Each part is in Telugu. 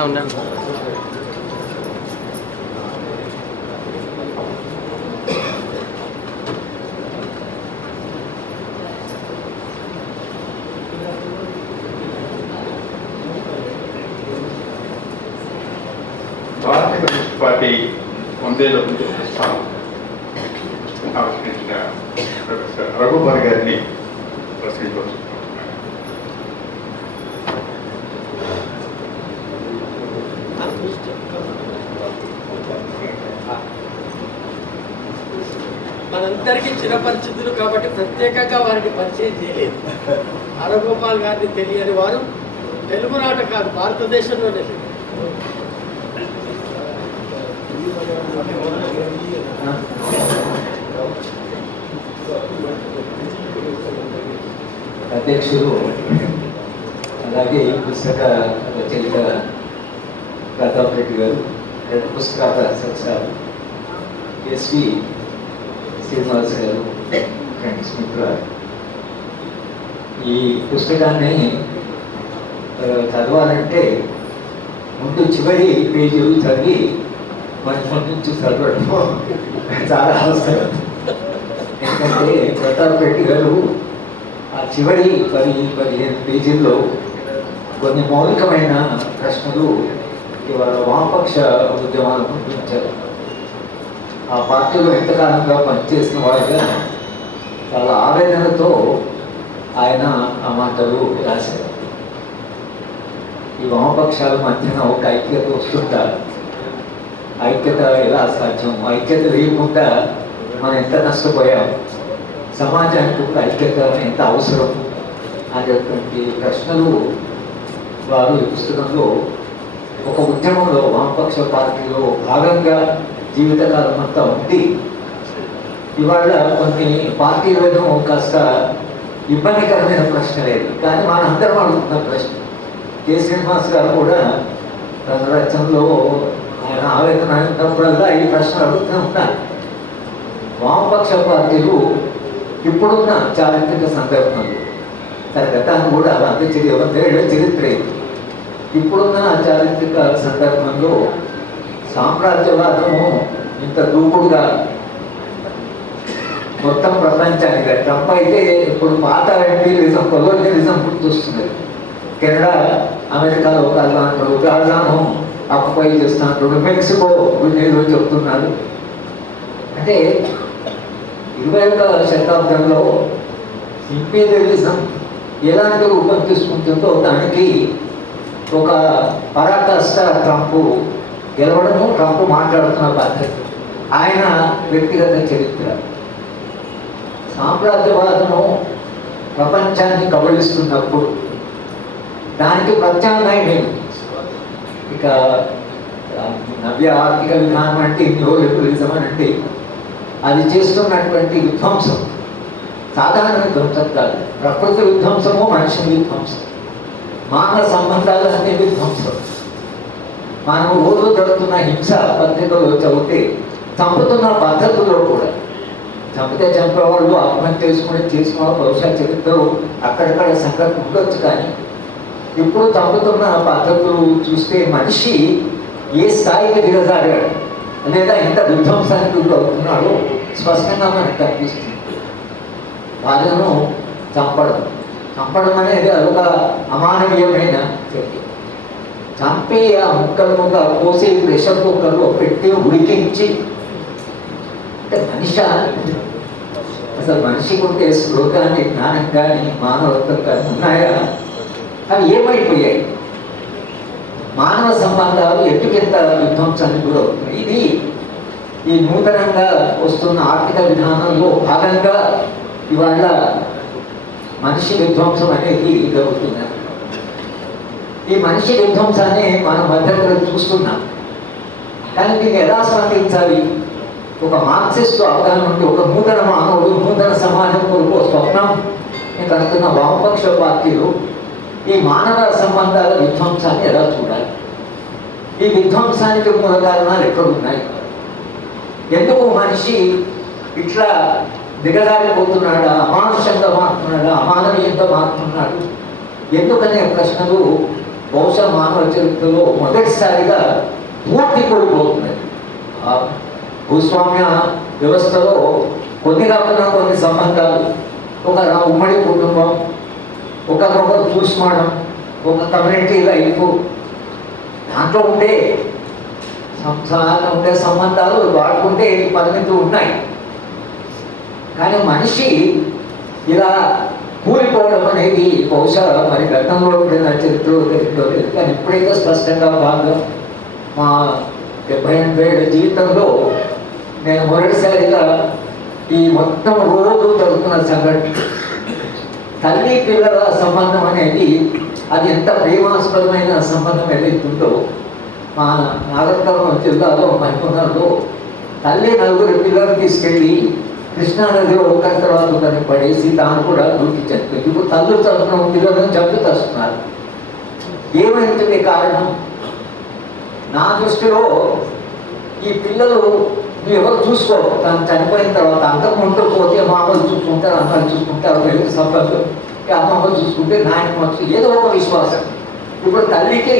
don't know. మనందరికీ చిరపరిచితులు కాబట్టి ప్రత్యేకంగా వారిని పరిచయం చేయలేదు. హరగోపాల్ గారిని తెలియని వారు తెలుగు నాట కాదు భారతదేశంలోనే అధ్యక్షుడు అలాగే ఈ పుస్తక రచయిత ప్రతాప్ రెడ్డి గారు రెండు పుస్తకాల సత్సాలు ఎస్వి శ్రీనివాస్ గారు ఫ్రెండ్స్ ఈ పుస్తకాన్ని చదవాలంటే ముందు చివరి పేజీలు చదివి మన ముందు నుంచి చదవడం చాలా అవసరం. ఎందుకంటే ప్రతాప్ రెడ్డి గారు ఆ చివరి పది పదిహేను పేజీల్లో కొన్ని మౌలికమైన ప్రశ్నలు ఇవాళ వామపక్ష ఉద్యమాలను గుర్తించారు ఆ పార్టీలో ఎంతకాలంగా పనిచేసిన వాళ్ళగా వాళ్ళ ఆవేదనతో ఆయన ఆ మాటలు రాశారు. ఈ వామపక్షాల మధ్యన ఒక ఐక్యత వస్తుంటారు ఐక్యత ఎలా సాధ్యం? ఐక్యత లేకుండా మనం ఎంత నష్టపోయాం? సమాజానికి ఒక ఐక్యత ఎంత అవసరం? అనేటువంటి ప్రశ్నలు వారు ఈ పుస్తకంలో ఒక ఉద్యమంలో వామపక్ష పార్టీలో భాగంగా జీవితకాలం అంతా ఉంది. ఇవాళ కొన్ని పార్టీలను కాస్త ఇబ్బందికరమైన ప్రశ్న లేదు. కానీ మనందరం అడుగుతున్న ప్రశ్న. కె. శ్రీనివాస్ గారు కూడా తన రచనలో ఆయన ఆవేదన అయినప్పుడల్లా ఈ ప్రశ్న అడుగుతూ ఉంటారు వామపక్ష పార్టీలు ఇప్పుడున్న చారిత్రక సందర్భంలో తన గతాన్ని కూడా అంత వందేళ్ళ చరిత్ర ఇప్పుడున్న చారిత్రక సందర్భంలో సామ్రాజ్యవాదము ఇంత దూకుడుగా మొత్తం ప్రపంచానికి ట్రంప్ అయితే ఇప్పుడు పాత ఎంపీలిజం కొలోనియలిజం గుర్తొస్తుంది. కెనడా అమెరికాలో కాదు అంటారు గాజాను ఆక్యుపై చేస్తా మెక్సికో గురించి చెప్తున్నారు. అంటే ఇరవై ఒక శతాబ్దంలో ఇంపీరియలిజం ఎలాంటి రూపం తీసుకుంటుందో దానికి ఒక పరాకాష్ట ట్రంప్ గెలవడము ట్రంప్ మాట్లాడుతున్న పద్ధతి. ఆయన వ్యక్తిగత చరిత్ర. సామ్రాజ్యవాదము ప్రపంచాన్ని కబళిస్తున్నప్పుడు దానికి ప్రత్యామ్నాయం ఏమి? ఇక నవ్య ఆర్థిక విధానం అంటే న్యూలిబరలిజం అని అంటే అది చేస్తున్నటువంటి విధ్వంసం. సాధారణ విధ్వంసం కాదు ప్రకృతి విధ్వంసము మనిషి విధ్వంసం. మానవ సంబంధాలు అనే విధ్వంసం. మనం రోజు జరుగుతున్న హింస పత్రికలు చదివితే చంపుతున్న పద్ధతుల్లో కూడా. చంపితే చంపేవాళ్ళు ఆత్మహత్య చేసుకుని చేసిన వాళ్ళు బహుశా చరిత్రలో అక్కడక్కడ సంఘటన ఉండొచ్చు కానీ ఇప్పుడు చంపుతున్న పద్ధతులు చూస్తే మనిషి ఏ స్థాయికి దిగజారాడు? లేదా ఎంత విధ్వంసానికి అవుతున్నాడో స్పష్టంగా మనకు కనిపిస్తుంది. వాళ్ళను చంపడం. చంపడం అనేది అదొక అమానవీయమైన చర్య. చంపి ఆ ముక్కలు ముక్క కోసి ప్రెషర్ కుక్కర్లో పెట్టి ఉడికించి. అంటే మనిషి అసలు మనిషికి ఉంటే శ్లోకాన్ని జ్ఞానం కానీ మానవత్వం కానీ ఉన్నాయా? అవి ఏమైపోయాయి? మానవ సంబంధాలు ఎటుకెంత విధ్వంసానికి గురవుతున్నాయి ఇది ఈ నూతనంగా వస్తున్న ఆర్థిక విధానంలో భాగంగా ఇవాళ మనిషి విధ్వంసం అనేది జరుగుతున్నది. ఈ మనిషి విధ్వంసాన్ని మనం మధ్యలో చూస్తున్నాం. కానీ దీన్ని ఎలా స్పందించాలి ఒక మార్క్సిస్ట్ అవగాహన ఉంటే ఒక నూతన మానవుడు నూతన సమాజం కొరకు స్వప్నం. నేను కనుక్కున్న వామపక్ష పార్టీలు ఈ మానవ సంబంధాల విధ్వంసాన్ని ఎలా చూడాలి? ఈ విధ్వంసానికి మూల కారణాలు ఎక్కడున్నాయి? ఎందుకు మనిషి ఇట్లా దిగజారిపోతున్నాడా అమానుషంగా మారుతున్నాడా అమానవీయంగా మారుతున్నాడు? ఎందుకనే ప్రశ్నలు బహుశా మానవ చరిత్రలో మొదటిసారిగా పూర్తి కోల్పోతున్నాయి ఆ భూస్వామ్య వ్యవస్థలో కొన్ని కాకుండా కొన్ని సంబంధాలు. ఒక ఉమ్మడి కుటుంబం ఒకరినొకరు చూసుకోవడం ఒక కమ్యూనిటీ లైఫ్. దాంట్లో ఉండే సంసారంలో ఉండే సంబంధాలు వాడుకుంటే పరిమితులు ఉన్నాయి. కానీ మనిషి ఇలా కూలిపోవడం అనేది బహుశా మరి గతంలో ఉండిన చరిత్రలో తెలియదో లేదు కానీ ఇప్పుడైతే స్పష్టంగా బాగా మా డెబ్బై ఎనభై ఏళ్ళ జీవితంలో నేను మొదటిసారిగా ఈ మొత్తం రోజు జరుగుతున్న సంఘటన. తల్లి పిల్లల సంబంధం అనేది అది ఎంత ప్రేమాస్పదమైన సంబంధం ఏదైతుందో మా నాగర్కర్ణం జిల్లాలో మహిమలో తల్లి నలుగురు పిల్లలు తీసుకెళ్ళి కృష్ణానది ఒకరి తర్వాత ఒకరిని పడేసి తాను కూడా దూకి చనిపోయింది ఇప్పుడు తల్లు తరఫున పిల్లలను జబ్బు తెస్తున్నారు ఏమైంది కారణం? నా దృష్టిలో ఈ పిల్లలు ఎవరు చూసుకోరు. తను చనిపోయిన తర్వాత అంతకు ముందు పోతే మామూలు చూసుకుంటారు అమ్మని చూసుకుంటారు వెళ్ళి సంపర్కం అమ్మమ్మ చూసుకుంటే నాయన వచ్చి ఏదో ఒక విశ్వాసం. ఇప్పుడు తల్లికి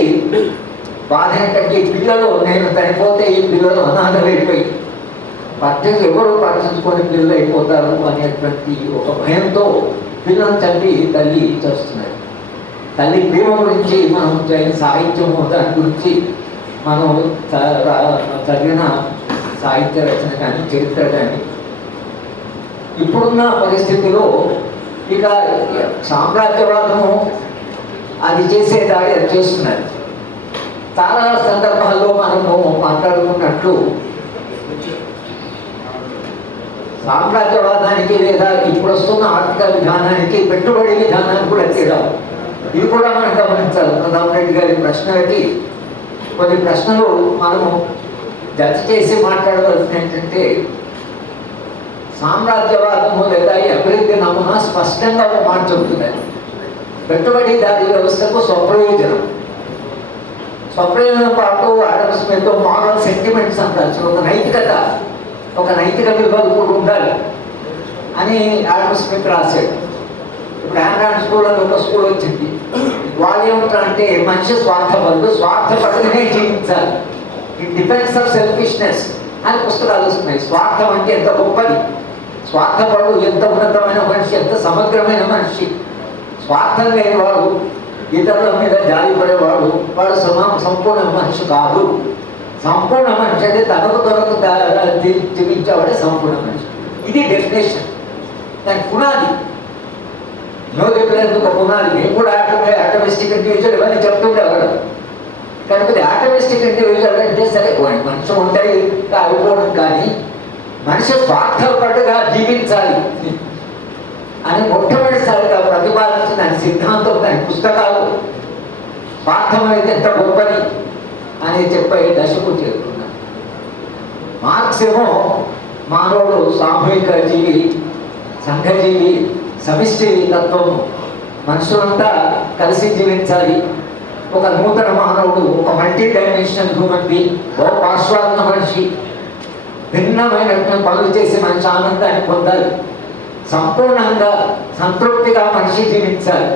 బాధ ఏంటంటే ఈ పిల్లలు నేను చనిపోతే ఈ పిల్లలు అనాథమైపోయి అయిపోయి ఎవరు పట్టించుకొని పిల్లలు అయిపోతారు అనేటువంటి ఒక భయంతో పిల్లలను చంపి తల్లి చేస్తున్నారు తల్లి ప్రేమ గురించి మనం చదివిన సాహిత్యము దాని గురించి మనం చదివిన సాహిత్య రచన కానీ చరిత్ర కానీ ఇప్పుడున్న పరిస్థితిలో ఇక సామ్రాజ్యవాదము అది చేసే దాడి అది చేస్తున్నారు చాలా సందర్భాల్లో మనము మాట్లాడుకున్నట్లు సామ్రాజ్యవాదానికి లేదా ఇప్పుడు వస్తున్న ఆర్థిక విధానానికి పెట్టుబడి విధానానికి కూడా తేడా. ఇది కూడా మనం గమనించాలి. ప్రధానరెడ్డి గారి గారి ప్రశ్నలకి కొన్ని ప్రశ్నలు మనము జత చేసి మాట్లాడవలసిన ఏంటంటే సామ్రాజ్యవాదము లేదా ఈ అభివృద్ధి నమూనా స్పష్టంగా ఒక మాట చెబుతున్నాయి పెట్టుబడిదారి వ్యవస్థకు స్వప్రయోజనం. స్వప్రయోజనం పాటు ఆడమ్ స్మిత్ మారల్ సెంటిమెంట్స్ అంటారు. ఒక నైతికత ఒక నైతిక విలువలు కూడా ఉండాలి అని ఆడమ్ స్మిత్ రాశాడు. ఇప్పుడు ఆండ్రాయిడ్ స్కూల్ అని ఒక స్కూల్ వచ్చింది. వాళ్ళు ఏమంటారంటే మనిషి స్వార్థపరుడు స్వార్థపరుడునే జీవించాలి. ఇట్ డిపెండ్స్ ఆఫ్ సెల్ఫిష్నెస్ అని పుస్తకాలు వస్తున్నాయి. స్వార్థం అంటే ఎంత గొప్పది? స్వార్థపడు ఎంత ఉన్నతమైన మనిషి ఎంత సమగ్రమైన మనిషి? స్వార్థం లేనివాడు ఇతరుల మీద జాలి పడేవాడు వాడు సమా సంపూర్ణ మనిషి కాదు. సంపూర్ణ మనిషి అంటే తనకు తనకు దా- జీవించేవాడే సంపూర్ణ మనిషి ఇది డెఫినేషన్ దాని పునాది. నో చెప్పినందుకు ఒక పునాది. మేము కూడా ఆటోమే ఆటోమిస్టిక్ ఇండివిజువల్ ఇవన్నీ చెప్తుండేవాడు కనుక ఆటోమిస్టిక్ ఇండివిజువల్ అంటే సరే మనిషి ఉంటాయి అయిపోవడం కానీ మనిషి స్వార్థపడుగా జీవించాలి. అని మొట్టమొదటిసారిగా ప్రతిపాదించిన దాని సిద్ధాంతం దాని పుస్తకాలు. స్వార్థం అనేది ఎంత గొప్పది. అని చెప్పే దశకు చేరుకున్నాను మార్క్స్ ఏమో మానవుడు సామూహిక జీవి సంఘజీవి సమిష్టి తత్వం మనుషులంతా కలిసి జీవించాలి. ఒక నూతన మానవుడు ఒక మల్టీ డైమెన్షనల్ హ్యూమన్ బీయింగ్ ఓ పాశ్వాత్మ మనిషి భిన్నమైన పనులు చేసి మనిషి ఆనందాన్ని పొందాలి. సంపూర్ణంగా సంతృప్తిగా మనిషి జీవించాలి.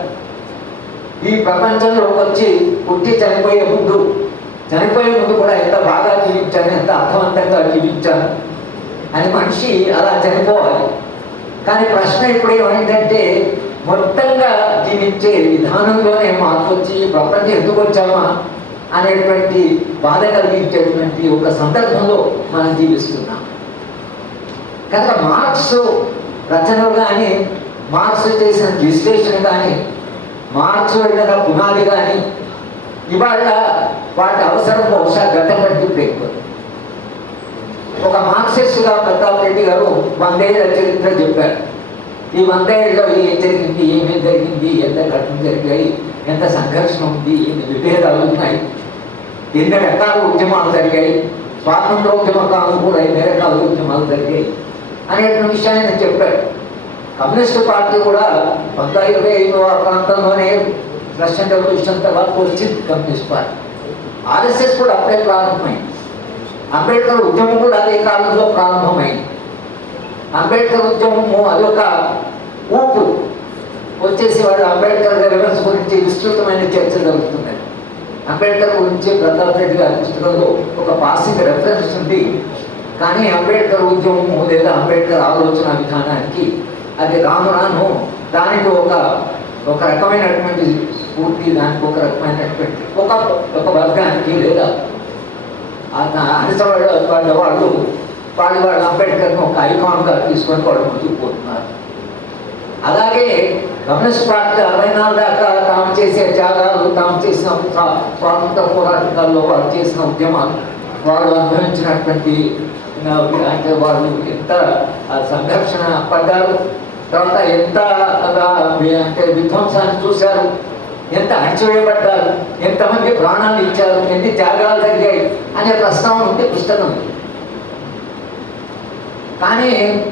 ఈ ప్రపంచంలో వచ్చి పుట్టి చనిపోయే ముందు చనిపోయే ముందు కూడా ఎంత బాగా జీవించాను ఎంత అర్థవంతంగా జీవించాను అని మనిషి అలా చనిపోవాలి. కానీ ప్రశ్న ఇప్పుడు ఏమైందంటే మొత్తంగా జీవించే విధానంలోనే మార్పు వచ్చి ప్రపంచం ఎందుకు వచ్చామా అనేటువంటి బాధ కలిగించేటువంటి ఒక సందర్భంలో మనం జీవిస్తున్నాం. కనుక మార్క్స్ రచనలు కానీ మార్క్స్ చేసిన విశ్లేషణ కానీ మార్క్స్ వెళ్ళిన పునాది కానీ ఇవాళ వాటి అవసరం బహుశా గత కంటే ఎక్కువ ఒక మార్క్సిస్ట్గా ప్రతాప్ రెడ్డి గారు వందేళ్ళ చరిత్ర చెప్పారు. ఈ వందేళ్ళలో ఏం జరిగింది ఏమేం జరిగింది ఎంత ఘటన జరిగాయి ఎంత సంఘర్షణ ఉంది ఎన్ని విభేదాలు ఉన్నాయి ఎన్ని రకాల ఉద్యమాలు జరిగాయి స్వాతంత్రోద్యమ కాలం కూడా ఎన్ని రకాల ఉద్యమాలు జరిగాయి అనేటువంటి విషయాన్ని నేను చెప్పాడు కమ్యూనిస్ట్ పార్టీ కూడా పంతొమ్మిది ఇరవై ఐదవ ప్రాంతంలోనే రష్యన్ రెవల్యూషన్ తర్వాత వచ్చింది కమ్యూనిస్ట్ పార్టీ. ఆర్ఎస్ఎస్ కూడా అప్పుడే ప్రారంభమైంది. అంబేద్కర్ ఉద్యమం కూడా అదే కాలంలో ప్రారంభమైంది. అంబేద్కర్ ఉద్యమము అదొక ఊపు వచ్చేసి వాడు అంబేద్కర్ రివర్స్ గురించి విస్తృతమైన చర్చ జరుగుతుంది అంబేద్కర్ గురించి ప్రతాప్ రెడ్డి గారి పుస్తకంలో ఒక పాసింగ్ రెఫరెన్స్ ఉంది. కానీ అంబేద్కర్ ఉద్యమము లేదా అంబేద్కర్ ఆలోచన విధానానికి అది రాను రాను దానికి ఒక ఒక రకమైనటువంటి స్ఫూర్తి దానికి ఒక రకమైనటువంటి ఒక ఒక వర్గానికి లేదా? అనిసవాడ వాళ్ళ వాళ్ళు వాళ్ళు వాళ్ళు అంబేద్కర్ని ఒక ఐకాన్గా తీసుకొని వాళ్ళు ముందుకుపోతున్నారు అలాగే కమ్యూనిస్ట్ పార్టీ అరవై నాలుగు దాకా తాము చేసే త్యాగాలు తాము చేసిన స్వాతంత్ర పోరాటాల్లో వాళ్ళు చేసిన ఉద్యమాలు వాళ్ళు అనుభవించినటువంటి అంటే వాళ్ళు ఎంత సంఘర్షణ పడ్డారు తర్వాత ఎంత అంటే విధ్వంసాన్ని చూశారు ఎంత అణచివేయబడ్డారు? ఎంతమంది ప్రాణాలు ఇచ్చారు? ఎన్ని త్యాగాలు జరిగాయి? అనే ప్రస్తావన ఉంటే పుస్తకం. కానీ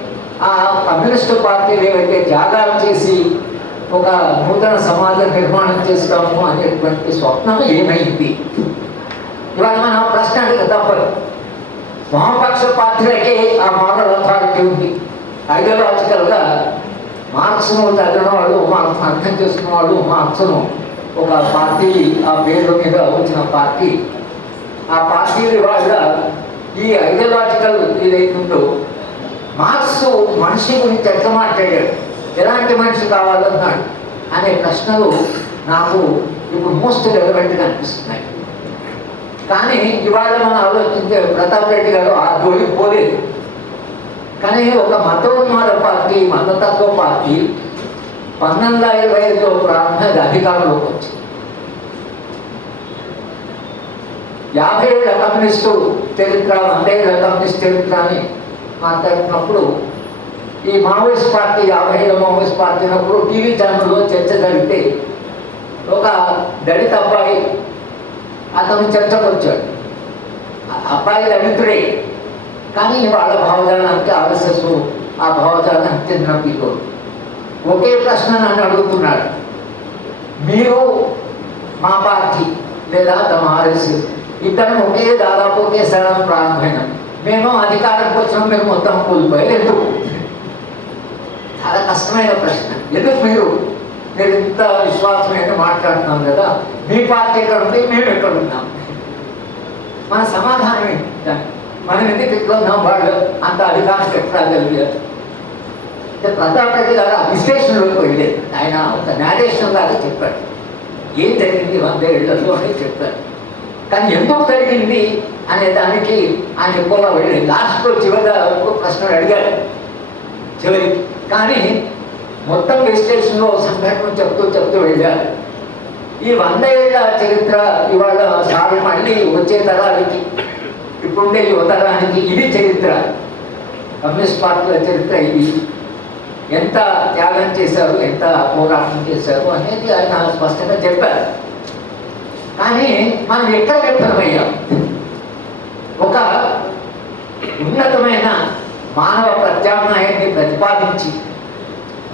ఆ కమ్యూనిస్టు పార్టీలు ఏవైతే త్యాగాలు చేసి ఒక నూతన సమాజ నిర్మాణం చేస్తాము అనేటువంటి స్వప్నం ఏమైంది? ఇవాళ మనం ప్రశ్న అడగ తప్పదు. వామపక్ష పార్టీలకే ఆ మోడల్ అథారిటీ ఉంది. ఐడియాలజికల్గా మార్క్స్ను చదివిన వాళ్ళు మార్క్స్ అర్థం చేసుకున్న వాళ్ళు మార్క్స్ను ఒక పార్టీ ఆ పేరు మీద వచ్చిన పార్టీ. ఆ పార్టీ వాళ్ళ ఈ ఐడియలాజికల్ ఏదైతుందో మార్క్స్ మనిషి గురించి ఎట్లా మాట్లాడాడు? ఎలాంటి మనిషి కావాలన్నాడు? అనే ప్రశ్నలు నాకు ఇప్పుడు మోస్ట్ రెలవెంట్గా అనిపిస్తున్నాయి. కానీ ఇవాళ మనం ఆలోచించే ప్రతాప్ రెడ్డి గారు ఆ జోలికి పోలేదు. కానీ ఒక మతోన్మాద పార్టీ మతతత్వ పార్టీ పంతొమ్మిది వందల ఇరవై ఐదులో ప్రారంభంగా అధికారంలోకి వచ్చింది యాభై ఏళ్ళ కమ్యూనిస్టు చరిత్ర వంద ఏళ్ళ కమ్యూనిస్ట్ చరిత్ర అని మాట్లాడుతున్నప్పుడు ఈ మావోయిస్ట్ పార్టీ యాభై ఏళ్ళ మావోయిస్ట్ పార్టీ ఉన్నప్పుడు టీవీ ఛానల్లో చర్చ జరిగితే ఒక దళిత అబ్బాయి అతను చర్చకు వచ్చాడు ఆ అబ్బాయి దళితుడే కానీ వాళ్ళ భావజాలానికి ఆర్ఎస్ఎస్ ఆ భావజాలానికి చెందిన పీపుల్ ఒకే ప్రశ్న నన్ను అడుగుతున్నాడు. మీరు మా పార్టీ లేదా తమ ఆర్ఎస్ఎస్ ఇద్దరం ఒకే దాదాపు ఒకే స్థలం ప్రారంభమైన. మేము అధికారంకి వచ్చిన మేము మొత్తం కూలిపోయారు ఎందుకు? చాలా కష్టమైన ప్రశ్న. ఎందుకు మీరు? మీరు ఇంత విశ్వాసమైన మాట్లాడుతున్నాం కదా. మీ పార్టీ ఎక్కడ ఉంది? మేము ఎక్కడ ఉన్నాం? మన సమాధానం ఏంటి? మనం ఎందుకు ఇట్లా ఉన్నాం? వాళ్ళు అంత అధికారం ఎట్లా కలిగారు అంటే ప్రతాప్ రెడ్డి గారు అడ్మినిస్ట్రేషన్లోకి వెళ్ళి వెళ్ళేది ఆయన ఒక నారేషన్ లాగా చెప్పాడు. ఏం జరిగింది వంద ఏళ్ళలో అని చెప్పారు కానీ ఎందుకు జరిగింది అనే దానికి ఆయన ఎక్కువగా వెళ్ళి లాస్ట్లో చివరిగా ప్రశ్నలు అడిగాడు. చివరి కానీ మొత్తం విశ్లేషణలో సంఘటన చెప్తూ చెప్తూ వెళ్ళారు ఈ వంద ఏళ్ళ చరిత్ర ఇవాళ సారి మళ్ళీ వచ్చే తరాలకి ఇప్పుడుండే యువతరానికి ఇది చరిత్ర. కమ్యూనిస్ట్ పార్టీల చరిత్ర ఇది. ఎంత త్యాగం చేశారు ఎంత పోరాటం చేశారు అనేది ఆయన స్పష్టంగా చెప్పారు. కానీ మనం ఎక్కడ విఫలమయ్యాం ఒక ఉన్నతమైన మానవ ప్రత్యామ్నాయాన్ని ప్రతిపాదించి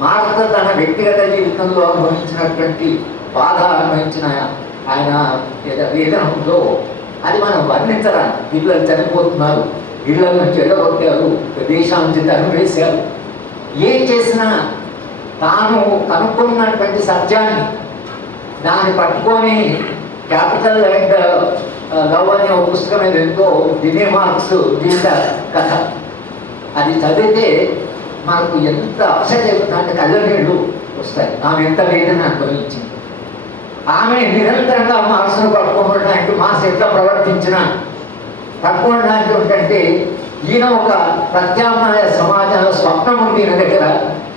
మార్త తన వ్యక్తిగత జీవితంలో అనుభవించినటువంటి బాధ అనుభవించిన ఆయన వేదన ఉందో అది మనం వర్ణించరా పిల్లలు చనిపోతున్నారు ఇళ్ళ నుంచి ఎడగొట్టారు దేశాల నుంచి తరిమేశారు ఏం చేసినా తాను కనుక్కున్నటువంటి సత్యాన్ని దాన్ని పట్టుకొని క్యాపిటల్ అండ్ లవ్ అనే ఒక పుస్తకం మీద ఎంతో దినే మార్క్స్ జీవిత కథ. అది చదివితే మనకు ఎంత అప్సెట్ అయిపోతుందంటే కళ్ళ నీళ్ళు వస్తాయి. ఆమె ఎంత వేదన అనుభవించింది. ఆమె నిరంతరంగా మార్క్స్ను పట్టుకోవడానికి మాస్ ఎట్లా ప్రవర్తించినా పట్టుకోవడానికి ఏంటంటే ఈయన ఒక ప్రత్యామ్నాయ సమాజంలో స్వప్నం ఉంది ఈయన దగ్గర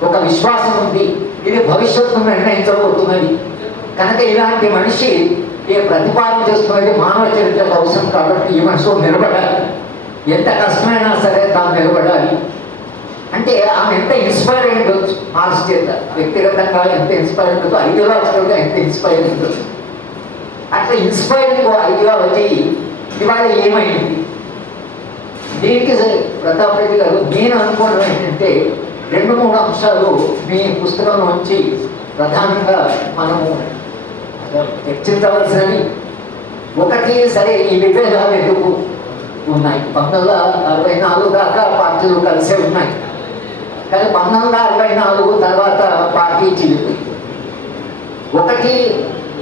ఒక విశ్వాసం ఉంది. ఇది భవిష్యత్తును నిర్ణయించబోతున్నది. కనుక ఇలాంటి మనిషి ఏ ప్రతిపాదన చేస్తున్నది మానవ చరిత్రకు అవసరం కాబట్టి ఈ మనిషి నిలబడాలి. ఎంత కష్టమైనా సరే తాను నిలబడాలి. అంటే ఆమె ఎంత ఇన్స్పైర్ అయిందో మార్క్స్ చేత వ్యక్తిగతంగా ఎంత ఇన్స్పైర్ ఉండొచ్చు ఐడియాలజికల్గా ఎంత ఇన్స్పైర్ ఉండొచ్చు అట్లా ఇన్స్పైరింగ్ ఐడియాలజీ ఇవాళ ఏమైంది? దీనికి సరే ప్రతాప్ రెడ్డి గారు నేను అనుకోవడం ఏంటంటే రెండు మూడు అంశాలు మీ పుస్తకంలోంచి ప్రధానంగా మనము చర్చించవలసినవి. ఒకటి సరే ఈ విభేదాలు ఎందుకు ఉన్నాయి? పంతొమ్మిది అరవై నాలుగు దాకా పార్టీలు కలిసే ఉన్నాయి. కానీ పంతొమ్మిది అరవై నాలుగు తర్వాత పార్టీ చిలిపోయింది ఒకటి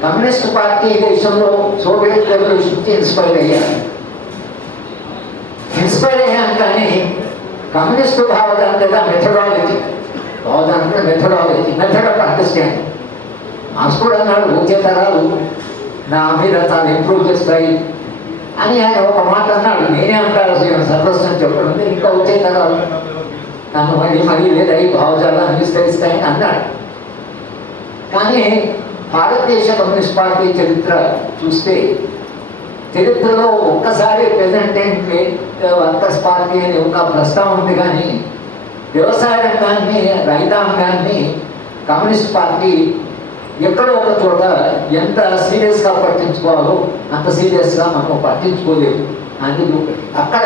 కమ్యూనిస్ట్ పార్టీ దేశంలో సోవియట్ రెవల్యూషన్కి ఇన్స్పైర్ అయ్యారు. ఇన్స్పైర్ అయ్యాను కానీ కమ్యూనిస్ట్ భావజాలం లేదా మెథడాలజీ. భావజాలం అంటే మెథడాలజీ. Method of understanding. మాస్కుడు అన్నాడు వచ్చే తరాలు నా మీద తాను ఇంప్రూవ్ చేస్తాయి. అని ఆయన ఒక మాట అన్నాడు. నేనే అంటారు సర్వస్వం చెప్పడం ఉంది, ఇంకా వచ్చే తరాలు నన్ను మళ్ళీ మళ్ళీ లేదా ఈ భావజాలను విస్తరిస్తాయని అన్నాడు. కానీ భారతదేశ కమ్యూనిస్ట్ పార్టీ చరిత్ర చూస్తే చరిత్రలో ఒక్కసారి ప్రెసిడెంట్ వర్కర్స్ పార్టీ అని ఒక ప్రస్తావన ఉంది కానీ వ్యవసాయ రంగాన్ని రైతాంగాన్ని కమ్యూనిస్ట్ పార్టీ ఎక్కడో ఒక చోట ఎంత సీరియస్గా పట్టించుకోవాలో అంత సీరియస్గా మనం పట్టించుకోలేదు అని అక్కడ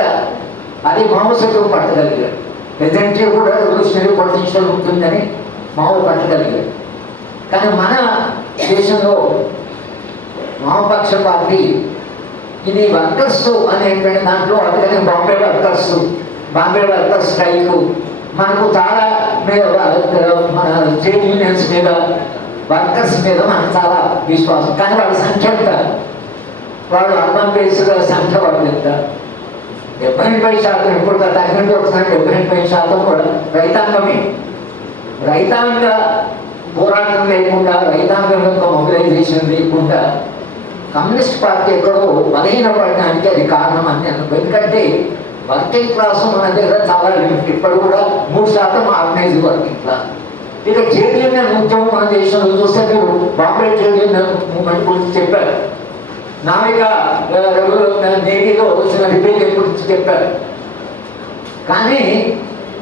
అది మావోసెట్లు పట్టగలిగారు. ప్రెసిడెంట్లీ కూడా రెవల్యూషనరీ పొటెన్షియల్ ఉంటుందని మావో పట్టగలిగారు. కానీ మన దేశంలో వామపక్ష పార్టీ ఇది వర్కర్స్ అనేటువంటి దాంట్లో అందుకని Bombay workers Bombay workers strike మనకు చాలా మీద మన స్టేట్ యూనియన్స్ మీద వర్కర్స్ మీద మనకు చాలా విశ్వాసం. కానీ వాళ్ళ సంఖ్య ఎంత? వాళ్ళు అర్బన్ బేస్డ్ సంఖ్య వాళ్ళు ఎంత? డెబ్బై ఎనభై శాతం ఇప్పుడు తగ్గినట్టు ఒకసారి డెబ్బై ఎనభై శాతం కూడా రైతాంగమే. రైతాంగ పోరాటం లేకుండా రైతాంగం యొక్క మొబిలైజేషన్ లేకుండా కమ్యూనిస్ట్ పార్టీ ఎక్కడో బలహీనపడడానికి అది కారణం అని నేను ఎందుకంటే వర్కింగ్ క్లాస్ మన దగ్గర చాలా లిమిట్. ఇప్పుడు కూడా మూడు శాతం ఆర్గనైజ్ వర్కింగ్ క్లాస్. ఇక ట్రేడ్ యూనియన్ ఉద్యమం మన దేశంలో చూస్తే మీరు బాంబే ట్రేడ్ యూనియన్ మూమెంట్ గురించి చెప్పారు. నావిక నేవీలో వచ్చిన రిపేర్ గురించి చెప్పారు. కానీ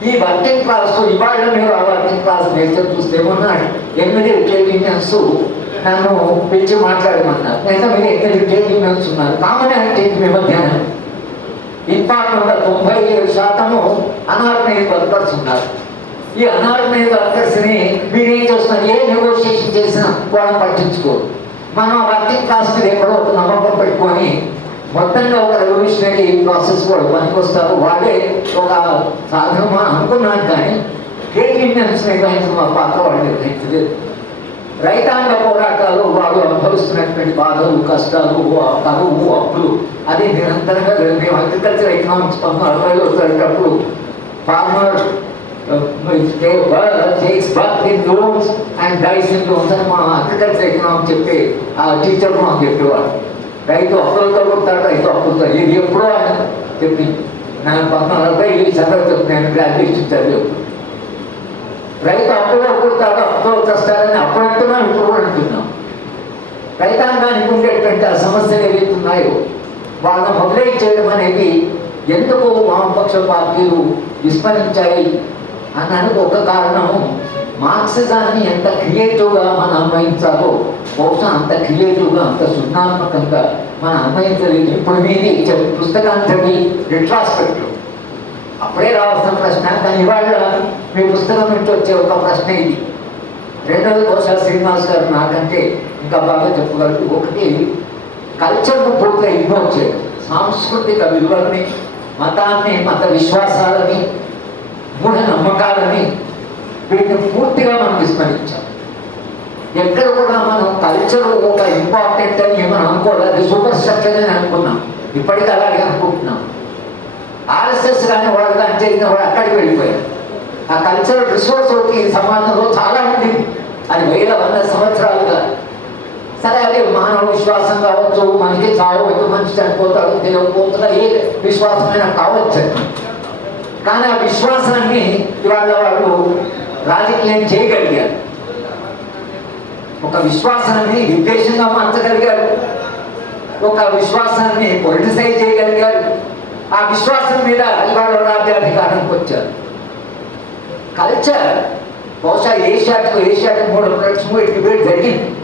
ఈ వర్కింగ్ క్లాస్ ఇవాళ మీరు ఆ వర్కింగ్ క్లాస్ నేచర్ చూస్తే ఉన్నాడు ఎనిమిది ట్రేడ్ యూనియన్స్ నన్ను పిలిచి మాట్లాడమన్నారు. అయితే మీరు ఎనిమిది ట్రేడ్ ఉన్నారు కామనే అంటే మీ మధ్యాహ్నం ఇన్ఫాక్ట్ ఒక తొంభై ఏడు శాతము అనార్గనైజ్ వర్కర్స్ ఉన్నారు ఈ అనార్గనైజ్ వర్కర్స్ని మీరు ఏం చేస్తున్నారు? ఏ నెగోషియేషన్ చేసినా వాళ్ళని పట్టించుకోరు. మనం వర్కింగ్ క్లాస్ మీద ఎక్కడో ఒక నమ్మకం పెట్టుకొని మొత్తంగా ఒక రెవల్యూషనరీ ప్రాసెస్ కూడా పనికొస్తారు. వాళ్ళే ఒక సాధనం అనుకున్నాను కానీ ట్రేడ్ యూనియన్స్ నిర్వహించిన పాత్ర వాళ్ళు నిర్వహించలేదు రైతాంగ పోరాటాలు వాళ్ళు అనుభవిస్తున్నటువంటి బాధలు కష్టాలు కరువు అప్పులు. అది నిరంతరంగా మేము అగ్రికల్చర్ ఎకనామిక్స్ పంతొమ్మిది అరవైలో వచ్చేటప్పుడు farmer takes birth in loans and dies in loans అని మా అగ్రికల్చర్ ఎకనామిక్స్ చెప్తే ఆ టీచర్ మాకు చెప్పేవాడు రైతు అప్పులతో కొడతాడు రైతు అప్పులతో. ఇది ఎప్పుడో ఆయన చెప్పింది నేను పంతొమ్మిది అరవై చదవచ్చు చెప్తున్నాను గ్రాడ్యుయేషన్ చదివేప్పుడు రైతు అప్పులో పుడతాడు అప్పులో వచ్చేస్తారని అప్పుడు అంటున్నాం ఇప్పుడు కూడా అంటున్నాం. రైతాంగానికి ఉండేటువంటి ఆ సమస్యలు ఏవైతున్నాయో వాళ్ళని మొబిలైజ్ చేయడం అనేది ఎందుకు వామపక్ష పార్టీలు విస్మరించాయి అన్నది ఒక కారణం మార్క్సిజాన్ని ఎంత క్రియేటివ్గా మనం అన్వయించాలో బహుశా అంత క్రియేటివ్గా అంత సృజనాత్మకంగా మనం అన్వయించలేదు. ఇప్పుడు మీది పుస్తకాన్ని చదివి రిట్రాస్పెక్టివ్ అప్పుడే రావాల్సిన ప్రశ్న. కానీ ఇవాళ మీ పుస్తకం నుంచి వచ్చే ఒక ప్రశ్న ఇది. రెండవది బహుశా శ్రీనివాస్ గారు నాకంటే ఇంకా బాగా చెప్పగలరు ఒకటి కల్చర్ను పూర్తిగా ఇగ్నోర్ చేయడం. సాంస్కృతిక విలువల్ని మతాన్ని మత విశ్వాసాలని మూఢ నమ్మకాలని వీటిని పూర్తిగా మనం విస్మరించాం ఎక్కడ కూడా మనం కల్చర్ ఒక ఇంపార్టెంట్ అని ఏమని అనుకోలేదు. అది సూపర్ స్ట్రక్చర్ అని అనుకున్నాం. ఇప్పటికీ అలాగే అనుకుంటున్నాం. ఆర్ఎస్ఎస్ కానీ వాళ్ళకి కానీ చేసిన అక్కడికి వెళ్ళిపోయారు ఆ కల్చరల్ రిసోర్స్ ఒకటి సమాజంలో చాలా ఉంది అది వేల వంద సంవత్సరాలుగా. సరే అది మానవ విశ్వాసం కావచ్చు మనకి చావు ఎక్కువ మనిషి చనిపోతాడు తెలియకపోతున్నా ఏ విశ్వాసమైనా కావచ్చు. కానీ ఆ విశ్వాసాన్ని ఇవాళ వాళ్ళు రాజకీయం చేయగలిగారు. ఒక విశ్వాసాన్ని విద్వేషంగా మార్చగలిగారు. ఒక విశ్వాసాన్ని పొలిటిసైజ్ చేయగలిగారు. ఆ విశ్వాసం మీద ఇవాళ రాజ్యాధికారానికి వచ్చారు. కల్చర్ బహుశా ఏషియాకు ఏషియాకు మూడు ప్రపంచము డిబేట్ జరిగింది.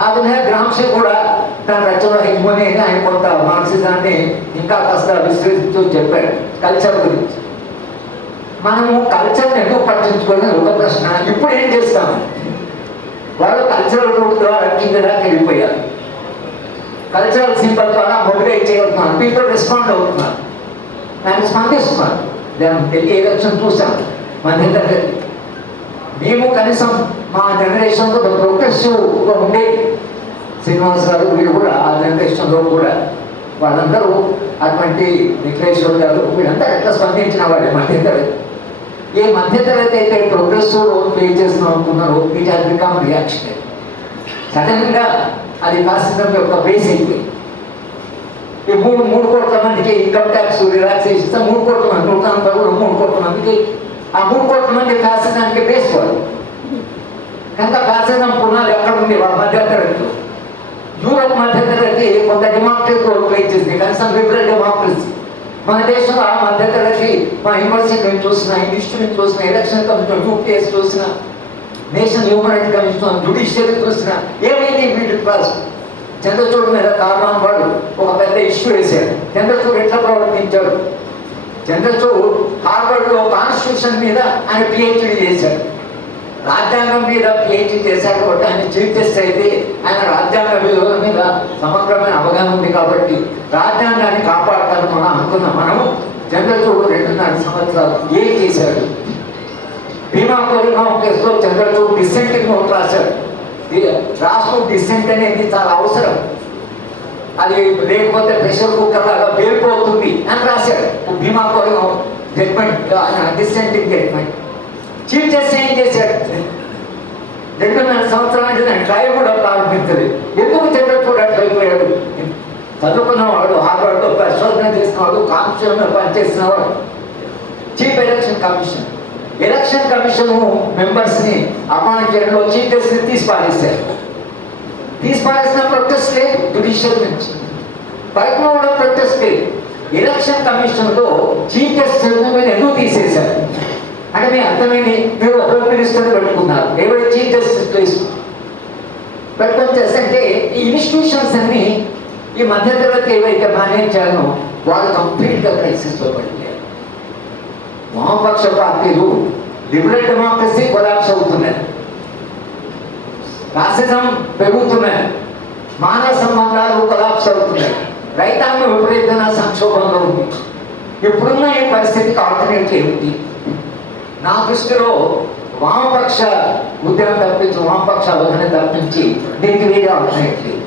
ఆ విధంగా గ్రామ్సీ కూడా తన రచన హిమోని అని ఆయన కొంత మార్క్సిజాన్ని ఇంకా కాస్త విశ్లేషిస్తూ చెప్పాడు కల్చర్ గురించి. మనము కల్చర్ని ఎందుకు పట్టించుకోవాలి ఒక ప్రశ్న. ఇప్పుడు ఏం చేస్తాం వాళ్ళు కల్చరల్ రూట్ ద్వారా కింద వెళ్ళిపోయారు. కల్చరల్ సింబల్ ద్వారా మోటివేట్ చేయగలుగుతున్నారు పీపుల్ రెస్పాండ్ అవుతున్నారు. దాన్ని స్పందిస్తున్నారు. దాన్ని ఢిల్లీ ఎలక్షన్ చూసాం? మధ్యతరగతి మేము కనీసం మా జనరేషన్లో ప్రోగ్రెసివ్గా ఉండే శ్రీనివాస్ గారు వీళ్ళు కూడా ఆ జనరేషన్లో కూడా వాళ్ళందరూ అటువంటి విఘ్నేశ్వర్ గారు వీళ్ళంతా ఎట్లా స్పందించిన వాడే మధ్యతరగతి ఏ మధ్యతరగతి అయితే ప్రోగ్రెసివ్ రోల్ ప్లే చేస్తున్నాం అనుకున్నారో ఇట్ హాజ్ బికమ్ రియాక్షన్ సడన్గా అది ఫాసిజం యొక్క బేసిక్ అయిపోయింది ఈ మూడు మూడు కోట్ల మందికి ఇన్కమ్ ట్యాక్స్ రిలాక్సేషన్ ఇస్తే మూడు కోట్ల మంది నూట నలభై మూడు కోట్ల మందికి ఆ మూడు కోట్ల మంది ఫ్యాసిజానికి బేస్ వాళ్ళు. కనుక ఫ్యాసిజం పునాలు ఎక్కడ ఉంది? వాళ్ళ మధ్యతరగతి యూరోప్ మధ్యతరగతి కొంత డెమోక్రసీ రోల్ చేసింది. కనీసం లిబరల్ డెమోక్రసీ మన దేశంలో ఆ మధ్యతరగతి మా యూనివర్సిటీ నుంచి చూసిన ఇన్స్టిట్యూట్ చూసిన ఎలక్షన్ కమిషన్ యూపీఎస్ చూసిన national human right commission judiciary చూసిన ఏమైంది మిడిల్ క్లాస్ చంద్రచూడ్ మీద కారణం వాడు ఒక పెద్ద ఇష్యూ వేశాడు. చంద్రచూడ్ ఎట్లా ప్రవర్తించాడు? చంద్రచూడ్ హార్వర్డ్లో కాన్స్టిట్యూషన్ మీద ఆయన పిహెచ్డి చేశాడు. రాజ్యాంగం మీద పిహెచ్డి చేశాడు కాబట్టి ఆయన చీఫ్ జస్టిస్ అయితే ఆయన రాజ్యాంగ విలువల మీద సమగ్రమైన అవగాహన ఉంది కాబట్టి రాజ్యాంగాన్ని కాపాడతాను మనం అనుకున్న. మనము చంద్రచూడు రెండున్నర సంవత్సరాలు ఏం చేశాడు? భీమా కోరిగాం కేసులో చంద్రచూడ్ డిసెంటింగ్ నోట్ రాశాడు రాష్ట్రం డిసెంట్ అనేది చాలా అవసరం. అది లేకపోతే ప్రెషర్ కుక్కర్ లాగా పేలిపోతుంది అని రాశాడు. Bhima Koregaon judgment dissenting judgment chief justice ఏం చేశాడు? రెండున్నర సంవత్సరానికి నేను ట్రయల్ కూడా ప్రారంభించలేదు. ఎందుకు చంద్రచూడ్ అట్లా అయిపోయాడు? చదువుకున్నవాడు హార్వర్డ్లో పరిశోధన చేసినవాడు constitution పనిచేసినవాడు. Chief election commission. Election commission మెంబర్స్ని అపాయింట్ చేయడంలో చీఫ్ జస్టిస్ తీసి పారేశారు తీసి పారేసిన ప్రొటెస్ట్ లేదు జుడిషియల్ నుంచి బయట కూడా ప్రొటెస్ట్ లేదు ఎలక్షన్ కమిషన్లో చీఫ్ జస్టిస్ మీద ఎందుకు తీసేశారు? అంటే మీ అర్థమైంది మీరు ఒక మినిస్టర్ పెట్టుకున్నారు. ఎవరి చీఫ్ జస్టిస్ ప్లేస్ పెట్టుకొని చేస్తే ఈ ఇన్స్టిట్యూషన్స్ అన్ని ఈ మధ్యతరగతి ఏవైతే మేనేజ్ చేయాలో వాళ్ళు కంప్లీట్గా క్రైసిస్లో పడి వామపక్ష పార్టీలు లిబరల్ డెమోక్రసీ కొలాప్స్ అవుతున్నాయి. రాసిజం పెరుగుతున్నాయి. మానవ సంబంధాలు కొలాప్స్ అవుతున్నాయి. రైతాంగం విపరీతమైన సంక్షోభంలో ఉంది. ఇప్పుడున్న ఈ పరిస్థితికి ఆల్టర్నేట్ ఏమిటి నా దృష్టిలో వామపక్ష ఉద్యమం తప్పించి వామపక్ష అవగాహన తప్పించి దీనికి వేరే ఆల్టర్నేట్ లేదు.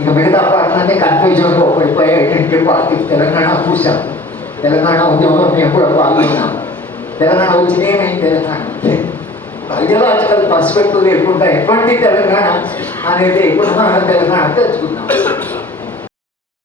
ఇక మిగతా పార్టీలన్నీ కన్ఫ్యూజన్లో పడిపోయి ఐడెంటిటీ పార్టీ తెలంగాణ చూసాం తెలంగాణ ఉద్యమంలో మేము కూడా పాల్గొన్నాం తెలంగాణ వచ్చింది తెలంగాణ. ఐడియాలజికల్ పర్స్పెక్టివ్ లేకుండా ఎటువంటి తెలంగాణ అనేది ఇప్పుడు మనం తెలంగాణ తెచ్చుకున్నాం